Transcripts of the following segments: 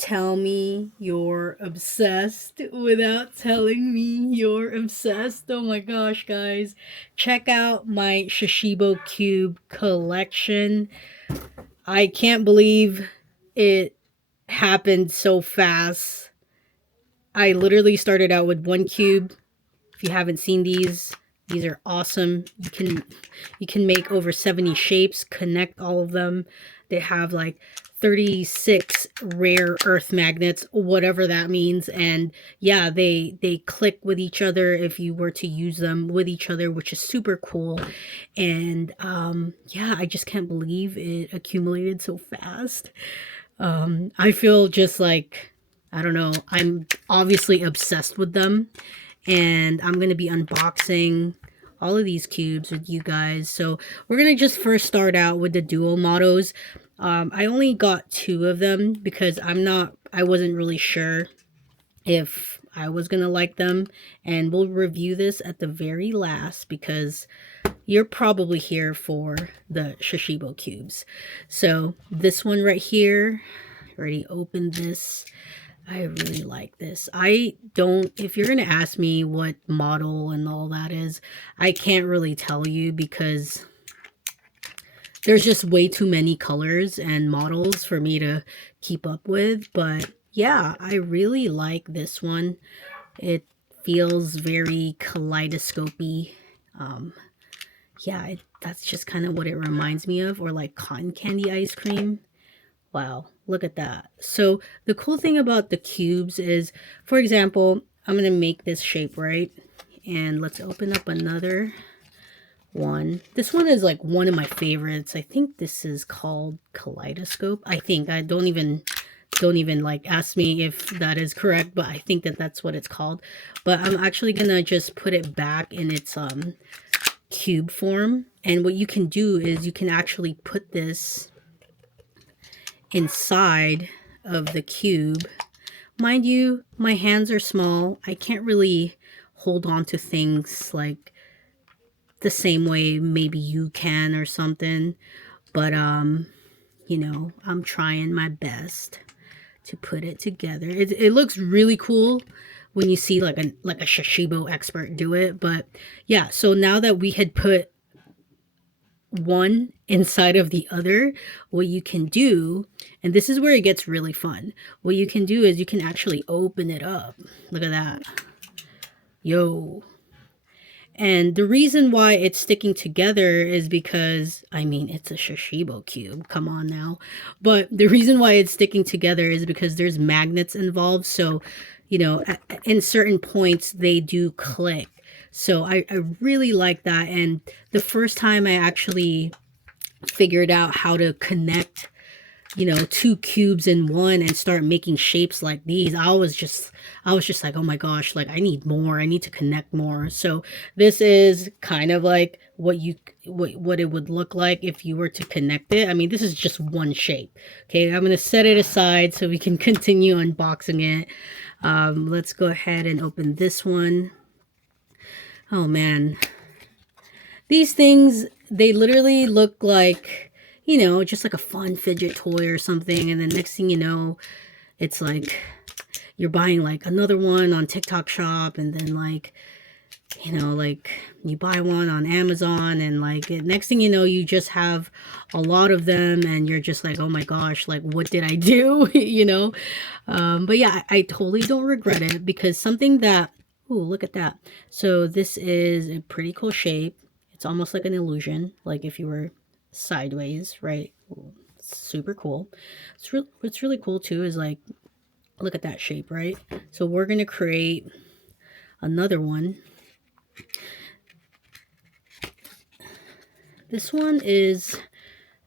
Tell me you're obsessed without telling me you're obsessed. Oh my gosh, guys. Check out my Shashibo Cube collection. I can't believe it happened so fast. I literally started out with one cube. If you haven't seen these are awesome. You can make over 70 shapes, connect all of them. They have like 36 rare earth magnets, whatever that means. And yeah, they click with each other if you were to use them with each other, which is super cool. And yeah, I just can't believe it accumulated so fast. I feel just like, I don't know, I'm obviously obsessed with them, and I'm going to be unboxing all of these cubes with you guys. So we're going to just first start out with the duo Motos. I only got two of them because I wasn't really sure if I was going to like them, and we'll review this at the very last because you're probably here for the Shashibo cubes. So this one right here, already opened this. I really like this. If you're going to ask me what model and all that is, I can't really tell you because there's just way too many colors and models for me to keep up with. But yeah, I really like this one. It feels very kaleidoscopy. Yeah, that's just kind of what it reminds me of, or like cotton candy ice cream. Wow, look at that. So the cool thing about the cubes is, for example, I'm going to make this shape, right? And let's open up another one. This one is like one of my favorites. I think this is called Kaleidoscope. I think. I don't even like ask me if that is correct, but I think that that's what it's called. But I'm actually going to just put it back in its cube form. And what you can do is you can actually put this inside of the cube. Mind you, my hands are small. I can't really hold on to things like the same way maybe you can or something. But you know, I'm trying my best to put it together. It looks really cool when you see like a Shashibo expert do it. But yeah, so now that we had put one inside of the other, what you can do, and this is where it gets really fun, what you can do is you can actually open it up. Look at that. Yo. And the reason why it's sticking together is because, I mean, it's a Shashibo cube. Come on now. But the reason why it's sticking together is because there's magnets involved. So, you know, in certain points, they do click. So I really like that. And the first time I actually figured out how to connect, you know, two cubes in one and start making shapes like these, I was just like, oh my gosh, like I need more. I need to connect more. So this is kind of like what it would look like if you were to connect it. I mean, this is just one shape. Okay, I'm going to set it aside so we can continue unboxing it. Let's go ahead and open this one. Oh man, these things, they literally look like, you know, just like a fun fidget toy or something. And then next thing you know, it's like you're buying like another one on TikTok shop, and then like, you know, like you buy one on Amazon, and like next thing you know, you just have a lot of them, and you're just like, oh my gosh, like what did I do? You know. But yeah, I totally don't regret it, because something that, ooh, look at that. So this is a pretty cool shape. It's almost like an illusion, like if you were sideways, right? Ooh, super cool. What's really cool too is like, look at that shape, right? So we're going to create another one. This one is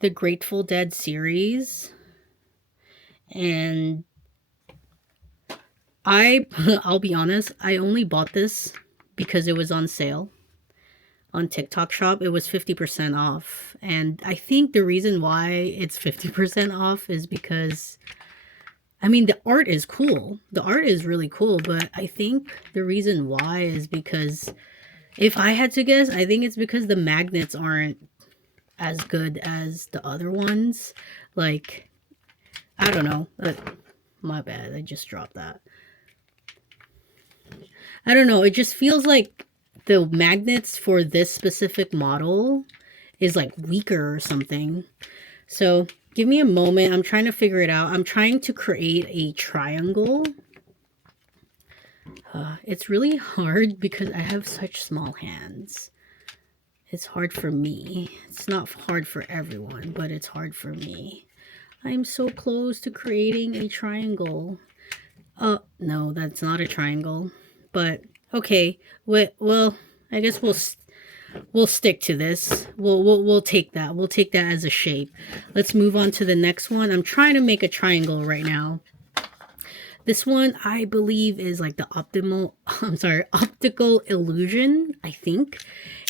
the Grateful Dead series. And I'll be honest, I only bought this because it was on sale on TikTok shop. It was 50% off. And I think the reason why it's 50% off is because, I mean, the art is cool. The art is really cool, but I think the reason why is because, if I had to guess, I think it's because the magnets aren't as good as the other ones. Like, I don't know. My bad, I just dropped that. I don't know, it just feels like the magnets for this specific model is like weaker or something. So give me a moment. I'm trying to figure it out. I'm trying to create a triangle. It's really hard because I have such small hands. It's hard for me. It's not hard for everyone, but it's hard for me. I'm so close to creating a triangle. No, that's not a triangle. But okay, well, I guess we'll stick to this. We'll take that. We'll take that as a shape. Let's move on to the next one. I'm trying to make a triangle right now. This one I believe is like the optical illusion, I think.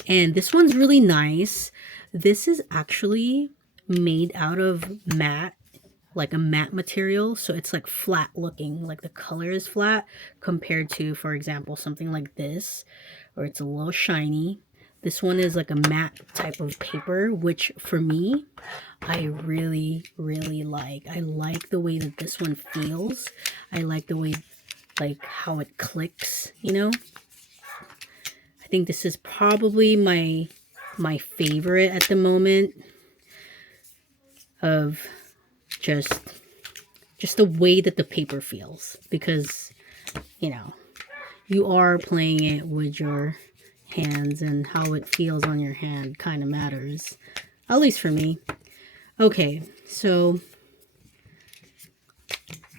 And this one's really nice. This is actually made out of matte, like a matte material, so it's like flat looking, like the color is flat compared to, for example, something like this, or it's a little shiny. This one is like a matte type of paper, which for me, I really, really like. I like the way that this one feels. I like the way, like how it clicks, you know? I think this is probably my favorite at the moment of just the way that the paper feels, because, you know, you are playing it with your hands, and how it feels on your hand kind of matters, at least for me. Okay, so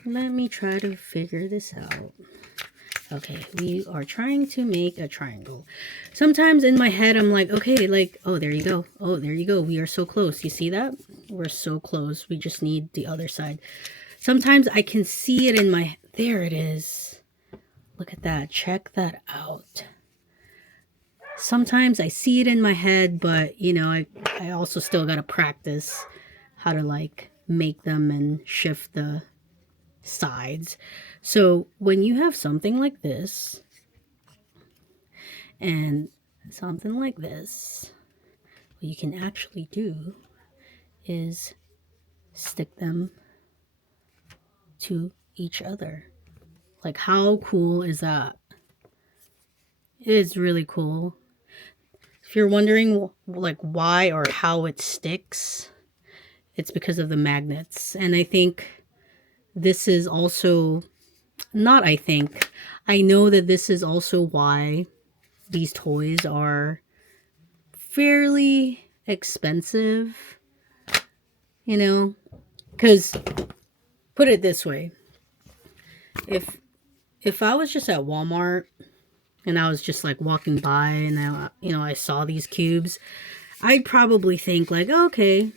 let me try to figure this out. Okay, we are trying to make a triangle. Sometimes in my head, I'm like, okay, like, oh, there you go. Oh, there you go. We are so close. You see that? We're so close. We just need the other side. Sometimes I can see it in my... There it is. Look at that. Check that out. Sometimes I see it in my head, but, you know, I also still got to practice how to, like, make them and shift the sides. So when you have something like this and something like this, what you can actually do is stick them to each other. Like, how cool is that? It's really cool. If you're wondering like why or how it sticks, it's because of the magnets. And I think this is also, not I think, I know that this is also why these toys are fairly expensive, you know, because put it this way, if I was just at Walmart and I was just like walking by and I saw these cubes, I'd probably think like, okay,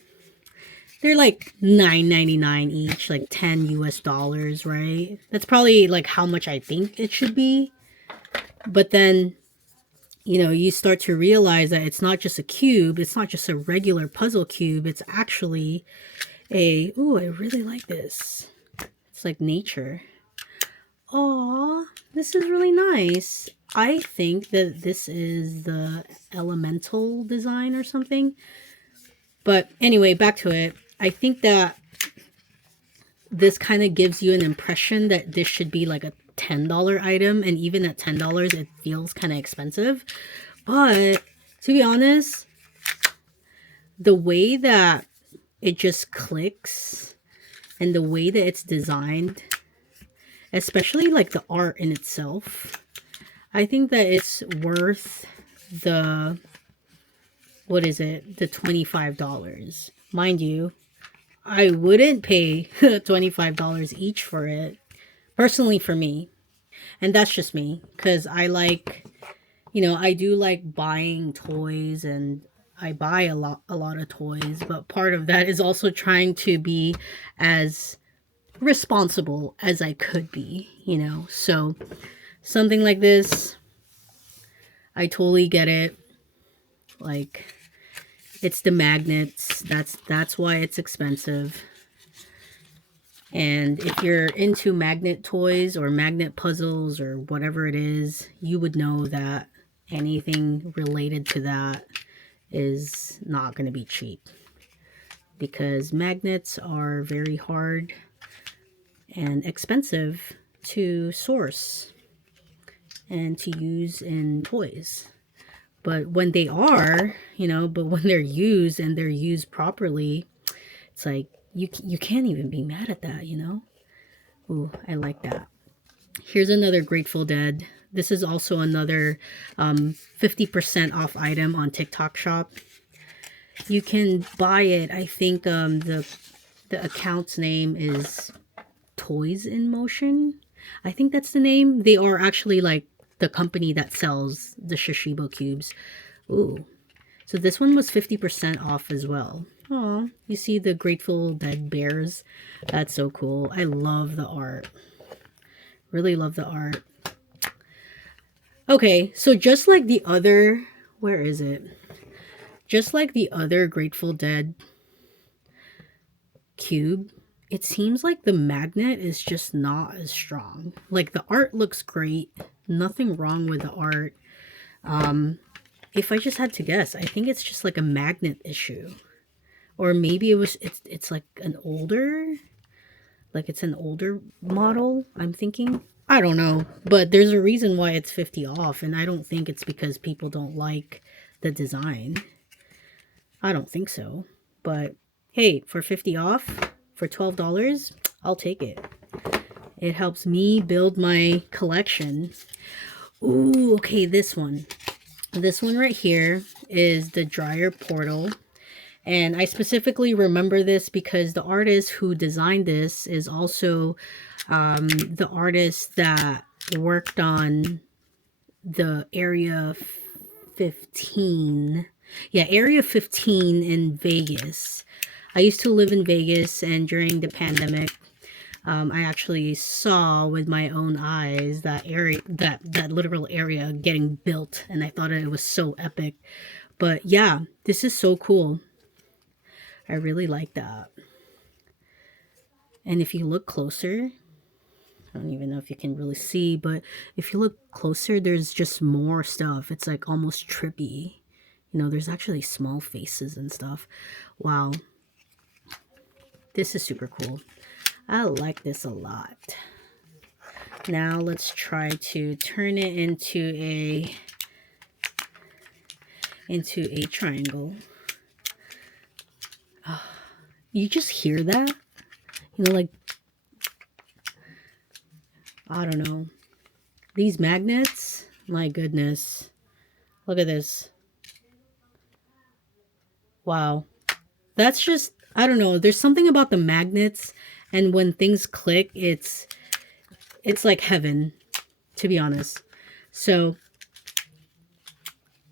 they're like $9.99 each, like 10 US dollars, right? That's probably like how much I think it should be. But then, you know, you start to realize that it's not just a cube, it's not just a regular puzzle cube, it's actually a, ooh, I really like this. It's like nature. Aw, this is really nice. I think that this is the elemental design or something. But anyway, back to it. I think that this kind of gives you an impression that this should be like a $10 item. And even at $10, it feels kind of expensive. But to be honest, the way that it just clicks and the way that it's designed, especially like the art in itself, I think that it's worth the, what is it, the $25. Mind you, I wouldn't pay $25 each for it, personally for me. And that's just me, because I like, you know, I do like buying toys, and I buy a lot of toys, but part of that is also trying to be as responsible as I could be, you know. So something like this, I totally get it. Like, it's the magnets. That's why it's expensive. And if you're into magnet toys or magnet puzzles or whatever it is, you would know that anything related to that is not going to be cheap, because magnets are very hard and expensive to source and to use in toys. But when they are, you know, but when they're used and they're used properly, it's like you can't even be mad at that, you know? Ooh, I like that. Here's another Grateful Dead. This is also another 50% off item on TikTok Shop. You can buy it. I think the account's name is Toys in Motion. I think that's the name. They are actually like the company that sells the Shashibo cubes. Ooh. So this one was 50% off as well. Oh, you see the Grateful Dead bears? That's so cool. I love the art. Really love the art. Okay, so just like the other, where is it? Just like the other Grateful Dead cube, it seems like the magnet is just not as strong. Like the art looks great. Nothing wrong with the art. If I just had to guess, I think it's just like a magnet issue. Or maybe it's like an older, like it's an older model, I'm thinking. I don't know, but there's a reason why it's 50 off, and I don't think it's because people don't like the design. I don't think so. But hey, for 50 off, for $12, I'll take it. It helps me build my collection. Ooh, okay, this one. This one right here is the dryer portal. And I specifically remember this because the artist who designed this is also the artist that worked on the Area 15. Yeah, Area 15 in Vegas. I used to live in Vegas, and during the pandemic, I actually saw with my own eyes that area, that literal area getting built, and I thought it was so epic. But yeah, this is so cool. I really like that. And if you look closer, I don't even know if you can really see, but if you look closer, there's just more stuff. It's like almost trippy. You know, there's actually small faces and stuff. Wow. This is super cool. I like this a lot. Now let's try to turn it into a triangle. Oh, you just hear that? You know, like, I don't know. These magnets, my goodness. Look at this. Wow. That's just, I don't know. There's something about the magnets, and when things click, it's like heaven, to be honest. So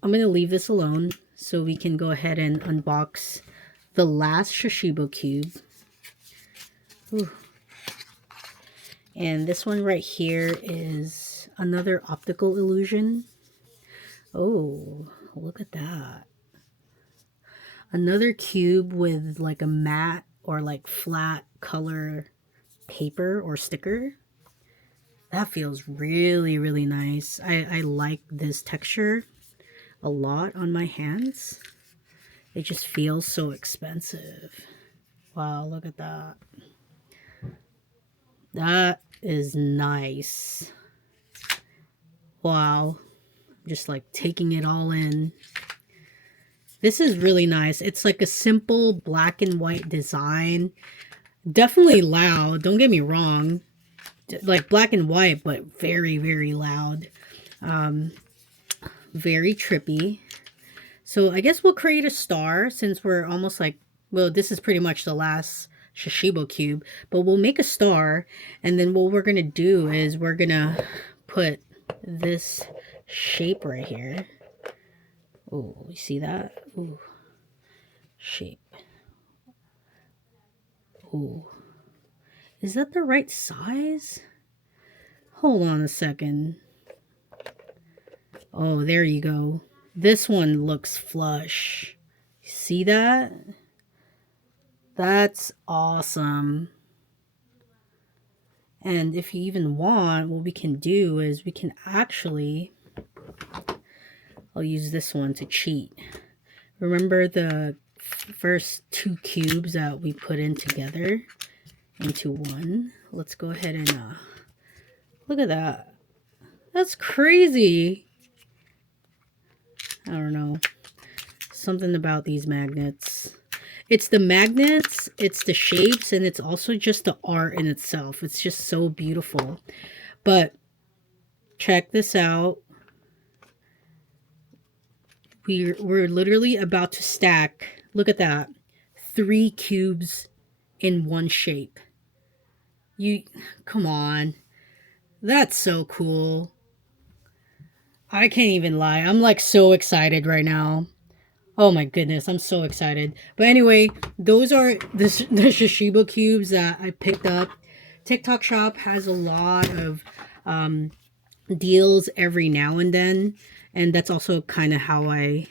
I'm going to leave this alone so we can go ahead and unbox the last Shashibo cube. Ooh. And this one right here is another optical illusion. Oh, look at that. Another cube with like a matte or like flat color paper or sticker. That feels really, really nice. I like this texture a lot on my hands. It just feels so expensive. Wow, look at that. That is nice. Wow. Just like taking it all in. This is really nice. It's like a simple black and white design. Definitely loud. Don't get me wrong. Like black and white, but very, very loud. Very trippy. So I guess we'll create a star since we're almost like, well, this is pretty much the last Shashibo cube, but we'll make a star, and then what we're gonna do is we're gonna put this shape right here. Oh, you see that? Ooh, shape. Ooh, is that the right size? Hold on a second. Oh, there you go. This one looks flush. See that? That's awesome. And if you even want, what we can do is we can actually, I'll use this one to cheat. Remember the first two cubes that we put in together? into one. Let's go ahead and look at that. That's crazy. I don't know. Something about these magnets. It's the magnets, it's the shapes, and it's also just the art in itself. It's just so beautiful. But check this out. We're literally about to stack, look at that, 3 cubes in one shape. Come on. That's so cool. I can't even lie. I'm like so excited right now. Oh my goodness, I'm so excited. But anyway, those are the Shashibo cubes that I picked up. TikTok Shop has a lot of deals every now and then. And that's also kind of how I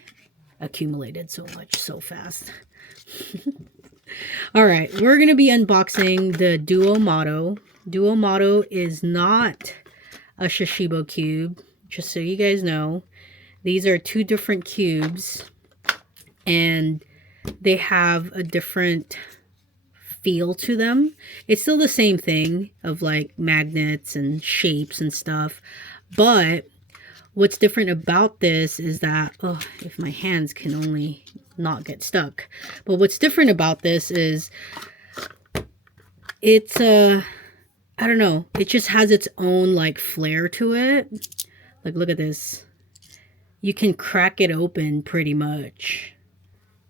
accumulated so much so fast. All right, we're going to be unboxing the Duo Moto. Duo Moto is not a Shashibo cube, just so you guys know. These are 2 different cubes, and they have a different feel to them. It's still the same thing of like magnets and shapes and stuff, but what's different about this is that, oh, if my hands can only not get stuck. But what's different about this is it's I don't know, it just has its own like flair to it. Like, look at this. You can crack it open pretty much.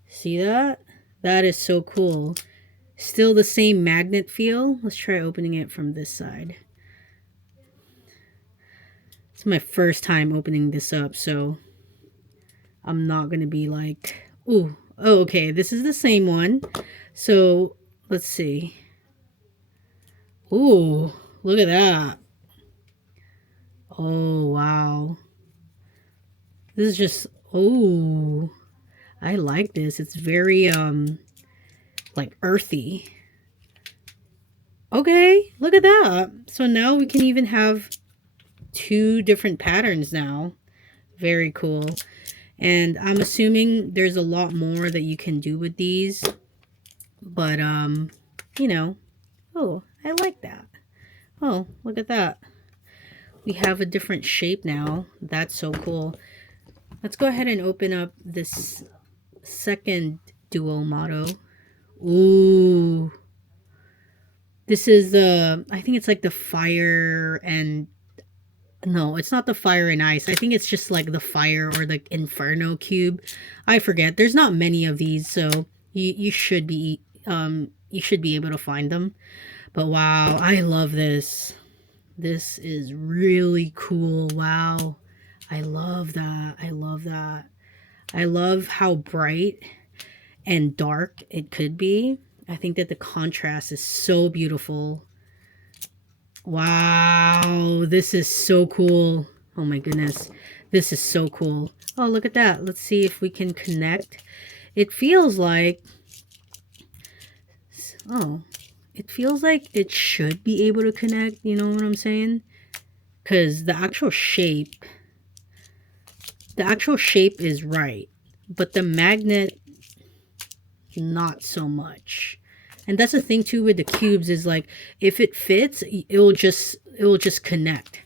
See that? That is so cool. Still the same magnet feel. Let's try opening it from this side. It's my first time opening this up, so I'm not going to be like, ooh, oh, okay, this is the same one. So let's see. Ooh, look at that. Oh, wow. This is just, oh, I like this. It's very, like earthy. Okay, look at that. So now we can even have 2 different patterns now. Very cool. And I'm assuming there's a lot more that you can do with these. But, you know, oh, I like that. Oh, look at that. We have a different shape now. That's so cool. Let's go ahead and open up this second Duo Moto. Ooh. This is the, I think it's like the fire and, no, it's not the fire and ice. I think it's just like the fire or the Inferno cube. I forget. There's not many of these, so you should be able to find them. But wow, I love this. This is really cool. Wow. I love that. I love that. I love how bright and dark it could be. I think that the contrast is so beautiful. Wow, this is so cool. Oh my goodness. This is so cool. Oh, look at that. Let's see if we can connect. It feels like, oh, it feels like it should be able to connect. You know what I'm saying? Because the actual shape is right. But the magnet, not so much. And that's the thing too with the cubes is like, if it fits, it will just connect.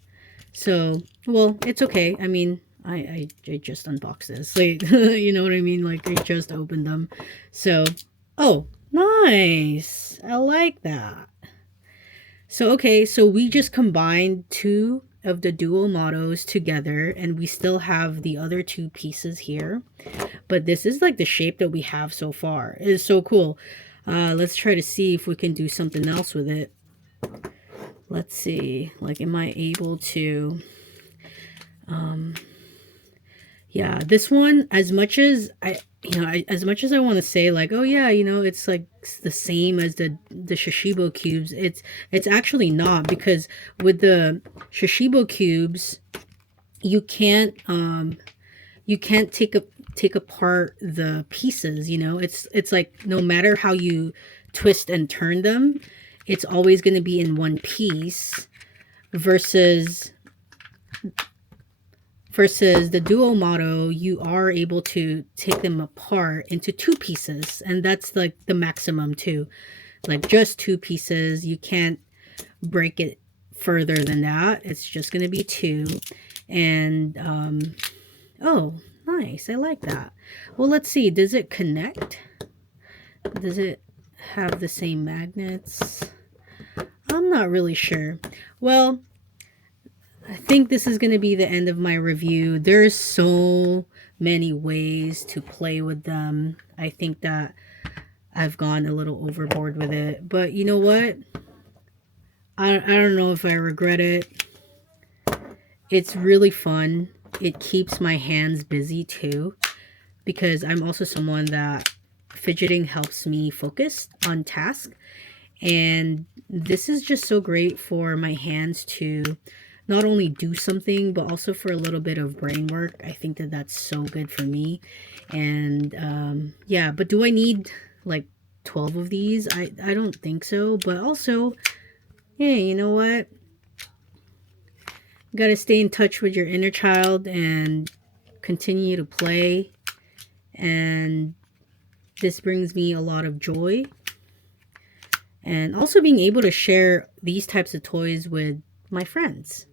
So, well, it's okay. I mean, I just unboxed this. Like, you know what I mean? Like, I just opened them. So, oh, nice. I like that. So, okay, so we just combined 2 of the Duo Motos together, and we still have the other 2 pieces here. But this is like the shape that we have so far. It is so cool. Let's try to see if we can do something else with it. Let's see. Like, am I able to... yeah, this one, as much as I want to say like, oh yeah, you know, it's like the same as the Shashibo cubes, it's actually not, because with the Shashibo cubes, you can't take apart the pieces, you know. It's like no matter how you twist and turn them, it's always going to be in one piece, versus the Duo Moto, you are able to take them apart into 2 pieces, and that's like the maximum too. like just 2 pieces. You can't break it further than that. It's just going to be 2. And oh, nice. I like that. Well, let's see. Does it connect? Does it have the same magnets? I'm not really sure. Well, I think this is going to be the end of my review. There's so many ways to play with them. I think that I've gone a little overboard with it. But you know what? I don't know if I regret it. It's really fun. It keeps my hands busy too, because I'm also someone that fidgeting helps me focus on tasks. And this is just so great for my hands to not only do something, but also for a little bit of brain work. I think that that's so good for me. And yeah, but do I need like 12 of these? I don't think so. But also, hey, you know what? You gotta stay in touch with your inner child and continue to play. And this brings me a lot of joy. And also being able to share these types of toys with my friends.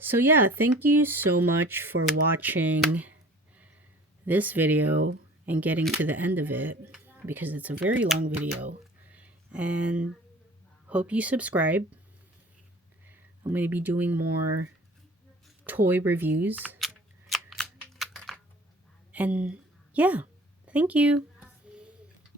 So yeah, thank you so much for watching this video and getting to the end of it, because it's a very long video. And hope you subscribe. I'm going to be doing more toy reviews. And yeah, thank you.